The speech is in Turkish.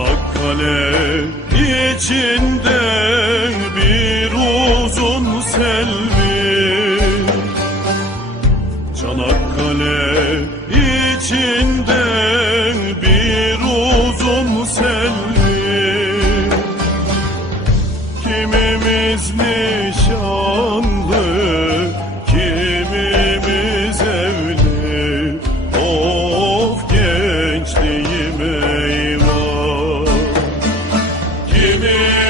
Çanakkale içinden bir uzun selvi. Çanakkale içinden bir uzun selvi. Kimimiz ne Give me.